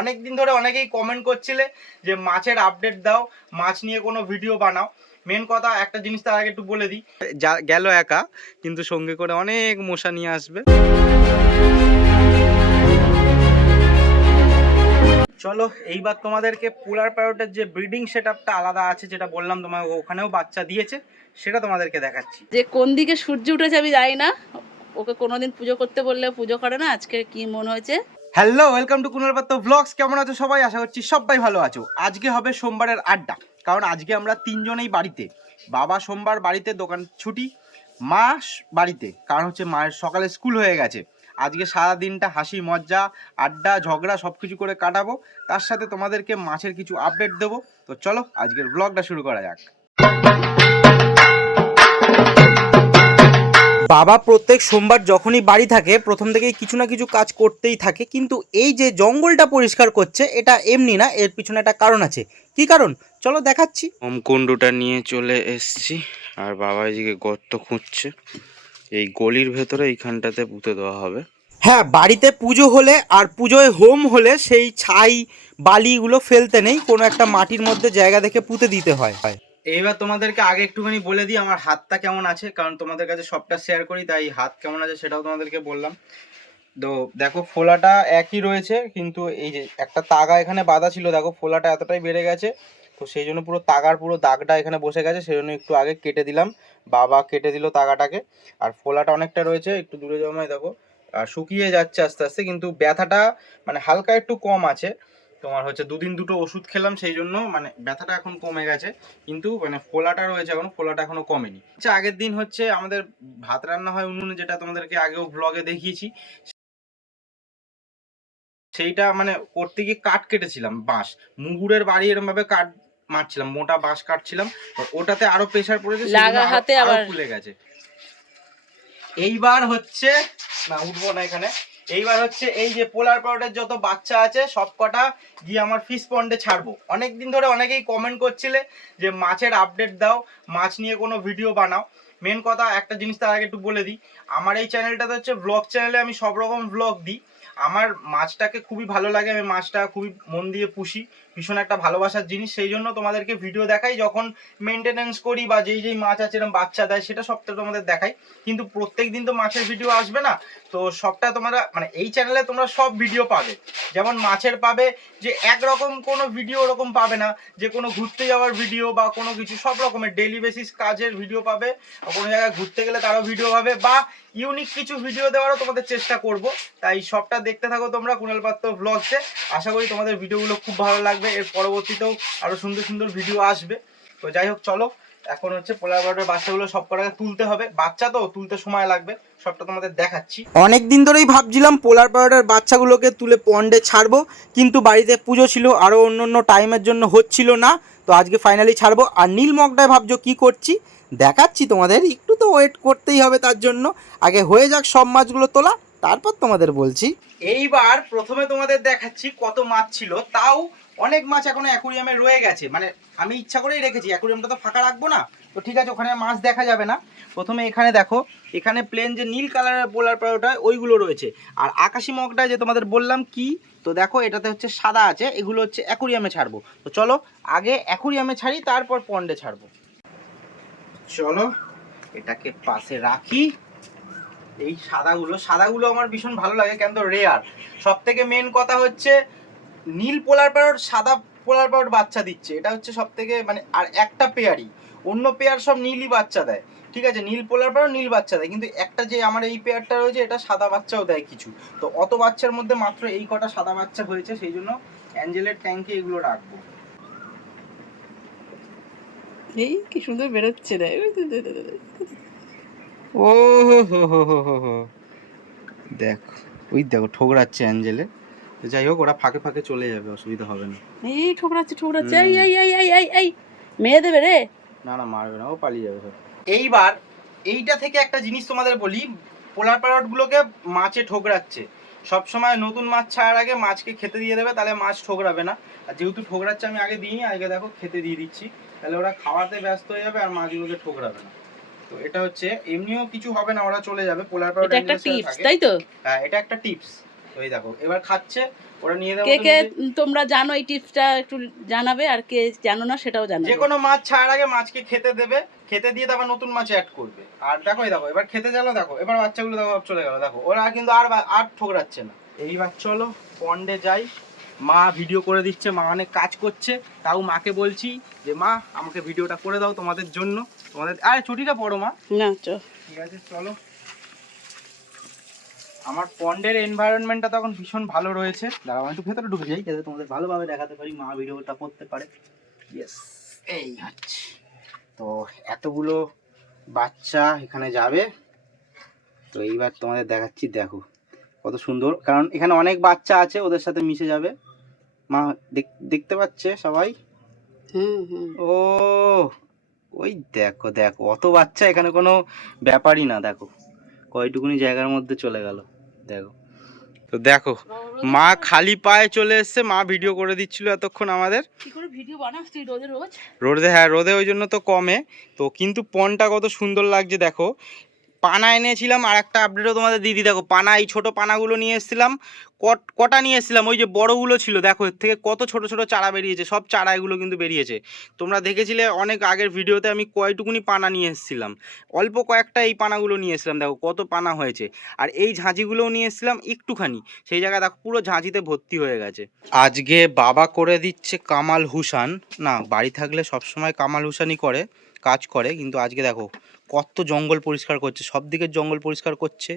অনেকদিন ধরে অনেকেই কমেন্ট করছিলে যে মাছের আপডেট দাও, মাছ নিয়ে কোনো ভিডিও বানাও। মেন কথা একটা জিনিস তার আগে একটু বলে দিই, গেল একা কিন্তু সঙ্গে করে অনেক মশা নিয়ে আসবে। চলো এইবার তোমাদেরকে পোলার প্যারটের যে ব্রিডিং সেটআপটা আলাদা আছে, যেটা বললাম তোমাকে ওখানেও বাচ্চা দিয়েছে, সেটা তোমাদেরকে দেখাচ্ছি। যে কোন দিকে সূর্য উঠেছে আমি জানি না, ওকে কোনোদিন পুজো করতে বললে পুজো করে না। আজকে কি মন হয়েছে? হ্যালো, ওয়েলকাম টু কুনাল পাত্র ব্লগস। কেমন আছো সবাই? আশা করছি সবাই ভালো আছো। আজকে হবে সোমবারের আড্ডা, কারণ আজকে আমরা তিনজনেই বাড়িতে। বাবা সোমবার বাড়িতে, দোকান ছুটি। মা বাড়িতে, কারণ হচ্ছে মায়ের সকালে স্কুল হয়ে গেছে। আজকে সারা দিনটা হাসি মজা আড্ডা ঝগড়া সব কিছু করে কাটাবো, তার সাথে তোমাদেরকে মাছের কিছু আপডেট দেবো। তো চলো আজকের ব্লগটা শুরু করা যাক। বাবা প্রত্যেক সোমবার যখনই বাড়ি থাকে প্রথম থেকেই কিছু না কিছু কাজ করতেই থাকে, কিন্তু এই যে জঙ্গলটা পরিষ্কার করছে এটা এমনি না, এর পিছনে একটা কারণ আছে। কি কারণ চলো দেখাচ্ছি। হোমকুণ্ডটা নিয়ে চলে এসছি, আর বাবা এদিকে গর্ত খুঁজছে। এই গলির ভেতরে এইখানটাতে পুঁতে দেওয়া হবে। হ্যাঁ, বাড়িতে পুজো হলে আর পুজোয় হোম হলে সেই ছাই বালিগুলো ফেলতে নেই, কোনো একটা মাটির মধ্যে জায়গা দেখে পুঁতে দিতে হয়। এইবার তোমাদেরকে আগে একটুখানি বলে দিই আমার হাতটা কেমন আছে, কারণ তোমাদের কাছে সবটা শেয়ার করি, তাই হাত কেমন আছে সেটাও তোমাদেরকে বললাম। তো দেখো ফোলাটা একই রয়েছে, কিন্তু এই যে একটা তাগা এখানে বাঁধা ছিল, দেখো ফোলাটা এতটাই বেড়ে গেছে, তো সেই জন্য পুরো তাগার পুরো দাগটা এখানে বসে গেছে, সেই জন্য একটু আগে কেটে দিলাম। বাবা কেটে দিল তাগাটাকে। আর ফোলাটা অনেকটা রয়েছে, একটু দূরে জমায় দেখো, আর শুকিয়ে যাচ্ছে আস্তে আস্তে, কিন্তু ব্যথাটা মানে হালকা একটু কম আছে। তোমার হচ্ছে দুদিন দুটো ওষুধ খেলাম, সেই জন্য মানে ব্যথাটা এখন কমে গেছে, কিন্তু মানে ফোলাটা রয়েছে এখন, ফোলাটা এখনো কমেনি। আচ্ছা, আগের দিন হচ্ছে আমাদের ভাত রান্না হয় উনুনে, যেটা তোমাদেরকে আগেও ব্লগে দেখিয়েছি। সেইটা মানে করতে গিয়ে কাঠ কেটেছিলাম, বাঁশ মুগুরের বাড়ি এরকম ভাবে কাঠ মারছিলাম, মোটা বাঁশ কাটছিলাম, ওটাতে আরো প্রেসার পড়েছে, লাগা হাতে আরো আবার ফুলে গেছে। এইবার হচ্ছে না, উঠবো না এখানে। এইবার হচ্ছে এই যে পোলার প্যারটের যত বাচ্চা আছে সব কটা গিয়ে আমার ফিশ পন্ডে ছাড়বো। অনেকদিন ধরে অনেকেই কমেন্ট করছিলে যে মাছের আপডেট দাও, মাছ নিয়ে কোনো ভিডিও বানাও। মেন কথা একটা জিনিস তার আগে একটু বলে দিই, আমার এই চ্যানেলটাতে হচ্ছে ব্লগ চ্যানেলে আমি সব রকম ব্লগ দিই। আমার মাছটাকে খুবই ভালো লাগে, আমি মাছটা খুবই মন দিয়ে পুষি, ভীষণ একটা ভালোবাসার জিনিস, সেই জন্য তোমাদেরকে ভিডিও দেখাই। যখন মেনটেনেন্স করি বা যেই যেই মাছ আছে এরকম বাচ্চা দেয় সেটা সবটা তোমাদের দেখাই, কিন্তু প্রত্যেক দিন তো মাছের ভিডিও আসবে না। তো সবটা তোমরা মানে এই চ্যানেলে তোমরা সব ভিডিও পাবে, যেমন মাছের পাবে, যে একরকম কোনো ভিডিও ওরকম পাবে না, যে কোনো ঘুরতে যাওয়ার ভিডিও বা কোনো কিছু, সব রকমের ডেইলি বেসিস কাজের ভিডিও পাবে, কোনো জায়গায় ঘুরতে গেলে তারও ভিডিও পাবে, বা ইউনিক কিছু ভিডিও দেওয়ারও তোমাদের চেষ্টা করব। তাই সবটা দেখতে থাকো তোমরা কুনাল পাত্র ব্লগসে। আশা করি তোমাদের ভিডিওগুলো খুব ভালো লাগবে, এর পরবর্তীতেও আরো সুন্দর সুন্দর ভিডিও আসবে। তো যাই হোক, চলো এখন হচ্ছে পোলার প্যারটের বাচ্চাগুলো সব কটাকে তুলতে হবে, বাচ্চা তো তুলতে সময় লাগবে, সবটা তোমাদের দেখাচ্ছি। অনেক দিন ধরেই ভাবছিলাম পোলার প্যারটের বাচ্চাগুলোকে তুলে পন্ডে ছাড়বো, কিন্তু বাড়িতে পুজো ছিল, আরও অন্য অন্য টাইমের জন্য হচ্ছিল না। তো আজকে ফাইনালি ছাড়বো। আর নীল মগটায় ভাবছো কি করছি, দেখাচ্ছি তোমাদের, একটু তো ওয়েট করতেই হবে, তার জন্য আগে হয়ে যাক সব মাছগুলো তোলা, তারপর তোমাদের বলছি। এইবার প্রথমে তোমাদের দেখাচ্ছি কত মাছ ছিল, তাও অনেক মাছ এখনো অ্যাকুরিয়ামে রয়ে গেছে, মানে আমি ইচ্ছা করেই রেখেছি, অ্যাকুরিয়ামটা তো ফাঁকা রাখবো না। তো ঠিক আছে, ওখানে মাছ দেখা যাবে না। প্রথমে এখানে দেখো, এখানে প্লেন যে নীল কালারের পোলার প্যারট ওইগুলো রয়েছে, আর আকাশি মগটা যে তোমাদের বললাম কি, তো দেখো এটাতে হচ্ছে সাদা আছে, এগুলো হচ্ছে অ্যাকুরিয়ামে ছাড়বো। তো চলো আগে অ্যাকুরিয়ামে ছাড়ি, তারপর পন্ডে ছাড়বো। চলো এটাকে পাশে রাখি। এই সাদাগুলো আমার ভীষণ ভালো লাগে, কেন তো রেয়ার। সব থেকে মেন কথা হচ্ছে নীল পোলার প্যারট সাদা পোলার প্যারট বাচ্চা দিচ্ছে, এটা হচ্ছে সব থেকে মানে, আর একটা পেয়ারই, অন্য পেয়ার সব নীলই বাচ্চা দেয়। ঠিক আছে, নীল পোলার প্যারট নীল বাচ্চা দেয়, কিন্তু একটা যে আমার এই পেয়ারটা রয়েছে এটা সাদা বাচ্চাও দেয় কিছু। তো অত বাচ্চার মধ্যে মাত্র এই কটা সাদা বাচ্চা হয়েছে, সেই জন্য অ্যাঞ্জেলের ট্যাঙ্কে এগুলো রাখবো। এই কি সুন্দর বেরোচ্ছে রে। ও হো, দেখো ওই দেখো ঠোকরাচ্ছে অ্যাঞ্জেলে। তো যাই হোক, ওরা ফাঁকে ফাঁকে চলে যাবে, অসুবিধা হবে না। এই ঠোকরাচ্ছে এই এই এই এই এই এই মেয়ে দেবে রে। না না, মারবে না, ও পালিয়ে যাবে সব। এইবার এইটা থেকে একটা জিনিস তোমাদের বলি, পোলার প্যারটগুলোকে মাছে ঠোকরাচ্ছে। সবসময় নতুন মাছ ছাড়ার আগে মাছকে খেতে দিয়ে দেবে, তাহলে মাছ ঠোকরাবে না। আর যেহেতু ঠোকরাচ্ছে আমি আগে দিইনি, আগে দেখো খেতে দিয়ে দিচ্ছি, তাহলে ওরা খাওয়াতে ব্যস্ত হয়ে যাবে আর মাছগুলোকে ঠোকরাবে না। তো এটা হচ্ছে এমনিও কিছু হবে না, ওরা চলে যাবে। পোলার প্যারট এটা একটা টিপস, তাই তো? হ্যাঁ, এটা একটা টিপস। ওই দেখো এবার খাচ্ছে, ওরা নিয়ে দেবো। কে কে তোমরা জানো এই টিপসটা একটু জানাবে, আর কে জানো না সেটাও জানাবে। যে কোনো মাছ ছাড়ার আগে মাছকে খেতে দেবে, খেতে দিয়ে তারপর নতুন মাছ অ্যাড করবে। আর দেখো এই দেখো এবার খেতে গেল, দেখো এবার বাচ্চাগুলো দেখো সব চলে গেল, দেখো ওরা কিন্তু আর ঠোকরাচ্ছে না। এইবার চলো পন্ডে যাই, মা ভিডিও করে দিচ্ছে, মা অনেক কাজ করছে, তাও মাকে বলছি যে মা আমাকে ভিডিওটা করে দাও তোমাদের জন্য, তোমাদের আরে ছুটিটা পড়ো মা। না ঠিক আছে চলো। আমার পন্ডের এনভায়রনমেন্টটা তখন ভীষণ ভালো রয়েছে। দাঁড়াও একটু ভেতরে ঢুকে যাই যাতে তোমাদের ভালোভাবে দেখাতে পারি, মা ভিডিওটা করতে পারে। ইয়েস, এই হচ্ছে তো এতগুলো বাচ্চা এখানে যাবে। তো এইবার তোমাদের দেখাচ্ছি, দেখো কত সুন্দর, কারণ এখানে অনেক বাচ্চা আছে, ওদের সাথে মিশে যাবে। মা দেখতে পাচ্ছে সবাই? ও ওই দেখো দেখো অত বাচ্চা, এখানে কোনো ব্যাপারই না, দেখো কয়টুকুনি জায়গার মধ্যে চলে গেল, দেখো। তো দেখো মা খালি পায়ে চলে এসছে, মা ভিডিও করে দিচ্ছিল এতক্ষণ আমাদের। কি করে ভিডিও বানাস তুই রোজ রোজ? রোদে, হ্যাঁ রোদে, ওই জন্য তো কমে। তো কিন্তু পনটা কত সুন্দর লাগছে দেখো। পানা এনেছিলাম, আর একটা আপডেটও তোমাদের দিদি, দেখো পানা, এই ছোট পানাগুলো নিয়ে এসেছিলাম। কটা নিয়ে এসেছিলাম, ওই যে বড়গুলো ছিল, দেখো এর থেকে কত ছোট ছোট চারা বেরিয়েছে, সব চারা এগুলো কিন্তু বেরিয়েছে। তোমরা দেখেছিলে অনেক আগের ভিডিওতে আমি কয়টুকুনি পানা নিয়ে এসেছিলাম, অল্প কয়েকটা এই পানাগুলো নিয়ে এসেছিলাম, দেখো কত পানা হয়েছে। আর এই ঝাঁঝিগুলোও নিয়ে এসেছিলাম একটুখানি, সেই জায়গায় দেখো পুরো ঝাঁঝিতে ভর্তি হয়ে গেছে। আজকে বাবা করে দিচ্ছে কামাল হুসান, না বাড়ি থাকলে সবসময় কামাল হুসানই করে কাজ করে, কিন্তু আজকে দেখো কত জঙ্গল পরিষ্কার করছে, সব দিকের জঙ্গল পরিষ্কার করছে।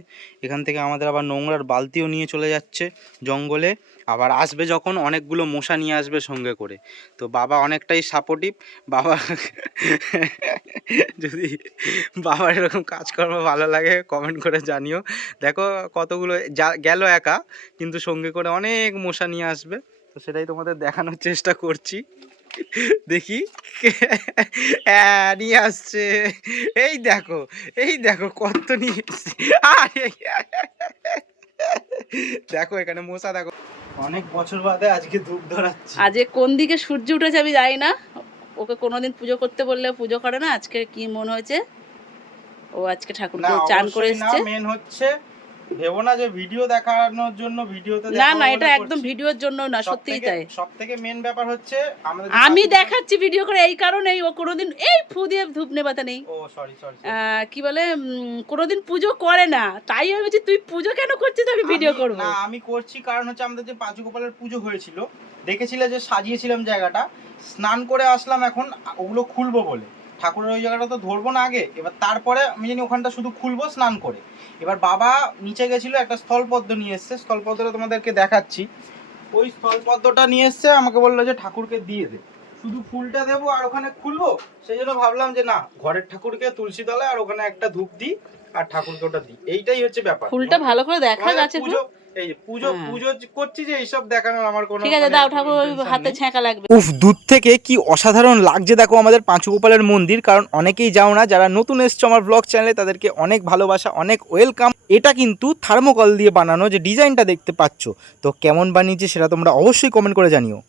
এখান থেকে আমাদের আবার নোংরার বালতিও নিয়ে চলে যাচ্ছে জঙ্গলে, আবার আসবে যখন অনেকগুলো মশা নিয়ে আসবে সঙ্গে করে। তো বাবা অনেকটাই সাপোর্টিভ। বাবা যদি বাবার এরকম কাজকর্ম ভালো লাগে কমেন্ট করে জানিও। দেখো কতগুলো গেল একা, কিন্তু সঙ্গে করে অনেক মশা নিয়ে আসবে, তো সেটাই তোমাদের দেখানোর চেষ্টা করছি। দেখি নিয়ে আসছে, এই দেখো কত নিয়ে এসছে। দেখো এখানে মশা, দেখো অনেক বছর বাদে আজকে ধূপ ধরাচ্ছি। আজকে কোন দিকে সূর্য উঠেছে আমি জানি না, ওকে কোনোদিন পুজো করতে বললে পুজো করে না, আজকে কি মন হয়েছে ও আজকে ঠাকুরকে চান করে এসেছে। মেন হচ্ছে ভেবো না যে ভিডিও দেখানোর জন্য, ভিডিওতে না না এটা একদম ভিডিওর জন্য না, সত্যিই তাই। সবথেকে মেন ব্যাপার হচ্ছে আমাদের আমি দেখাচ্ছি ভিডিও করে এই কারণেই, ও কোনোদিন এই ফু দিয়ে ধূপ নেবাতে নেই, ও সরি কি বলে কোনোদিন পুজো করে না, তাই আমি বলছি তুই পুজো কেন করছিস, আমি ভিডিও করব না। আমি করছি কারণ হচ্ছে আমাদের যে পাঁচগোপালের পুজো হয়েছিল, দেখেছিলে যে সাজিয়েছিলাম জায়গাটা, স্নান করে আসলাম, এখন ওগুলো খুলবো বলে, ঠাকুরের ওই জায়গাটা তো ধরবো না আগে, এবার তারপরে আমি জানি ওখানটা শুধু খুলবো স্নান করে। এবার বাবা নিচে গেছিল, একটা স্থলপদ্ম নিয়ে এসছে, স্থলপদ্মটা তোমাদেরকে দেখাচ্ছি। ওই স্থলপদ্মটা নিয়ে এসছে, আমাকে বললো যে ঠাকুরকে দিয়ে দে, শুধু ফুলটা দেবো আর ওখানে খুলবো। সেই জন্য ভাবলাম যে না, ঘরের ঠাকুরকে তুলসী তলায় আর ওখানে একটা ধূপ দিই আর ঠাকুরকে ওটা দিই, এইটাই হচ্ছে ব্যাপার। ফুলটা ভালো করে দেখা যাচ্ছে, এই যে পুজো করছি যে এইসব দেখানোর আমার কোনো, ঠিক আছে দাও, ঠাকুর হাতে ছ্যাঁকা লাগবে। উফ, দূর থেকে কি অসাধারণ লাগছে দেখো আমাদের পাঁচগোপালের মন্দির, কারণ অনেকেই যাও না, যারা নতুন এসছো আমার ব্লগ চ্যানেলে তাদেরকে অনেক ভালোবাসা, অনেক ওয়েলকাম। এটা কিন্তু থার্মোকল দিয়ে বানানো, যে ডিজাইনটা দেখতে পাচ্ছ, তো কেমন বানিয়েছে সেটা তোমরা অবশ্যই কমেন্ট করে জানিও।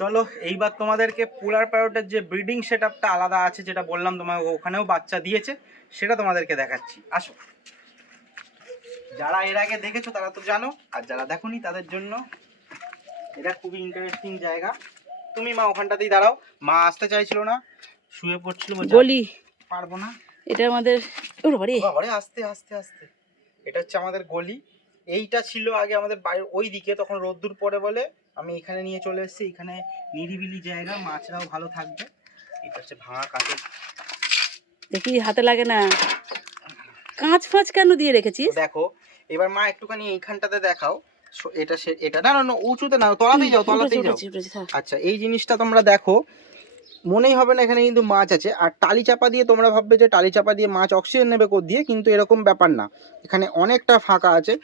চলো এইবার তোমাদেরকে পোলার প্যারটের যে ব্রিডিং সেটআপটা আলাদা আছে, যেটা বললাম তোমাকে ওখানেও বাচ্চা দিয়েছে, সেটা তোমাদেরকে দেখাচ্ছি, আসো। যারা এর আগে দেখেছো তারা তো জানো, আর যারা দেখোনি তাদের জন্য এটা খুবই ইন্টারেস্টিং জায়গা। তুমি মা ওখানটাতেই দাঁড়াও, মা আসতে চাইছিল না, শুয়ে পড়ছিল, গলি পারবো না। এটা আমাদের বাবারে, আস্তে আস্তে আস্তে, এটা হচ্ছে আমাদের গলি। এইটা ছিল আগে আমাদের বাড়ির ওই দিকে, তখন রোদ্দুর পড়ে বলে আমি এখানে নিয়ে চলে এসেছি। এখানে নিরিবিলি জায়গা, মাছরাও ভালো থাকবে। এটা হচ্ছে ভাঙা কাঠের, দেখি হাতে লাগে না, কাঁচ ফাঁচ কেন দিয়ে রেখেছিস? দেখো এবার মা একটুখানি এইখানটাতে দেখাও, এটা এটা না না উঁচুতে না, তলাতেই যাও, তলাতেই যাও। আচ্ছা এই জিনিসটা তোমরা দেখো, মনেই হবে না এখানে কিন্তু মাছ আছে। আর টালি চাপা দিয়ে তোমরা ভাববে যে টালি চাপা দিয়ে মাছ অক্সিজেন নেবে কোথা দিয়ে, কিন্তু এরকম ব্যাপার না, এখানে অনেকটা ফাঁকা আছে।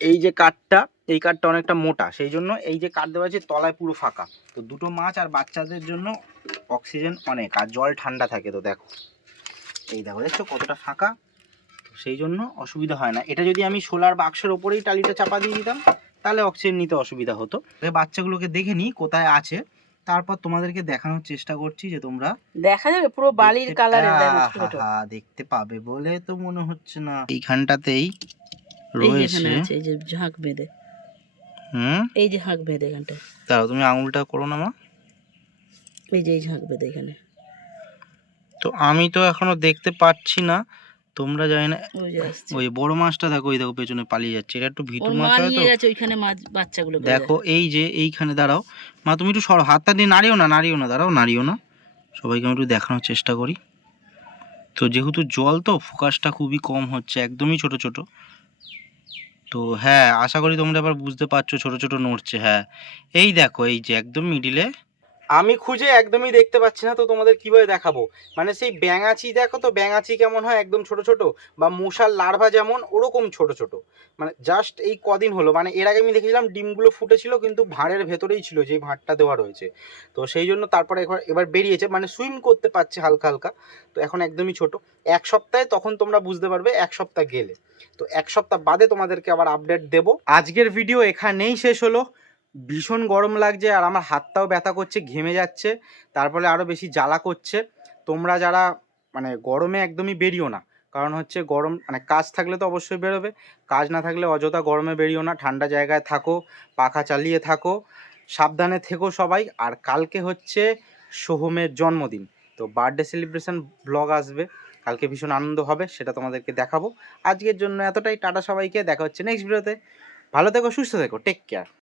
এই যে কাঠটা, এই কাঠটা অনেকটা মোটা, সেই জন্য এই যে কাঠ দেওয়া আছে তলায় পুরো ফাঁকা, তো দুটো মাছ আর বাচ্চাদের জন্য অক্সিজেন অনেক, আর জল ঠান্ডা থাকে। তো দেখো এই দেখো, দেখছো কতটা ফাঁকা, সেই জন্য অসুবিধা হয় না। এটা যদি আমি সোলার বাক্সের ওপরেই টালিটা চাপা দিয়ে দিতাম তাহলে অক্সিজেন নিতে অসুবিধা হতো। বাচ্চাগুলোকে দেখে নিই কোথায় আছে, তারপর তোমাদেরকে দেখানোর চেষ্টা করছি, যে তোমরা দেখা যাবে পুরো বালির কালারের, দেখতে পাবে বলে তো মনে হচ্ছে না। এইখানটাতেই রয়েছে, এই যে ঝাঁক বেঁধে, এই যে হাঁক বেঁধে এখানটা, দাঁড়াও তুমি আঙুলটা করো না মা। এই যে হাঁক বেঁধে এখানে। তো আমি তো এখনো দেখতে পাচ্ছি না, তোমরা জানি না। ওই যে আসছে, ওই বড় মাছটা দেখো, ওই দেখো পেছনে পালিয়ে যাচ্ছে, এটা একটু ভিতু ওর মাছ মা হয় তো। নিয়ে গেছে ওইখানে মাছ বাচ্চাগুলো। দেখো এই যে এইখানে, দাঁড়াও মা তুমি একটু সরো, হাতটা দিয়ে নাড়িও না, নাড়িও না, দাঁড়াও নাড়িও না, সবাইকে আমি একটু দেখানোর চেষ্টা করি। তো যেহেতু জল তো ফোকাসটা খুবই কম হচ্ছে, একদমই ছোট ছোট। তো হ্যাঁ, আশা করি তোমরা এবার বুঝতে পারছো, ছোট ছোট নড়ছে। হ্যাঁ এই দেখো, এই যে একদম মিডিলে। আমি খুঁজে একদমই দেখতে পাচ্ছি না, তো তোমাদের কিভাবে দেখাবো। মানে সেই ব্যাঙাচি দেখো তো, ব্যাঙাচি কেমন হয় একদম ছোট ছোট, বা মশার লার্ভা যেমন ওরকম ছোট ছোট। মানে জাস্ট এই কদিন হলো, মানে এর আগে আমি দেখেছিলাম ডিমগুলো ফুটেছিল কিন্তু ভাঁড়ের ভেতরেই ছিল, যে ভাঁড়টা দেওয়া রয়েছে। তো সেই জন্য তারপরে এবার বেরিয়েছে, মানে সুইম করতে পারছে হালকা হালকা। তো এখন একদমই ছোট। এক সপ্তাহে তখন তোমরা বুঝতে পারবে, এক সপ্তাহ গেলে। তো এক সপ্তাহ বাদে তোমাদেরকে আবার আপডেট দেবো। আজকের ভিডিও এখানেই শেষ হলো। ভীষণ গরম লাগছে আর আমার হাতটাও ব্যথা করছে, ঘেমে যাচ্ছে, তারপরে আরও বেশি জ্বালা করছে। তোমরা যারা মানে গরমে একদমই বেরিও না, কারণ হচ্ছে গরম, মানে কাজ থাকলে তো অবশ্যই বেরোবে, কাজ না থাকলে অযথা গরমে বেরিও না, ঠান্ডা জায়গায় থাকো, পাখা চালিয়ে থাকো, সাবধানে থেকো সবাই। আর কালকে হচ্ছে সোহমের জন্মদিন, তো বার্থডে সেলিব্রেশন ব্লগ আসবে কালকে, ভীষণ আনন্দ হবে, সেটা তোমাদেরকে দেখাবো। আজকের জন্য এতটাই, টাটা সবাইকে, দেখা হচ্ছে নেক্সট ভিডিওতে। ভালো থেকো, সুস্থ থেকো, টেক কেয়ার।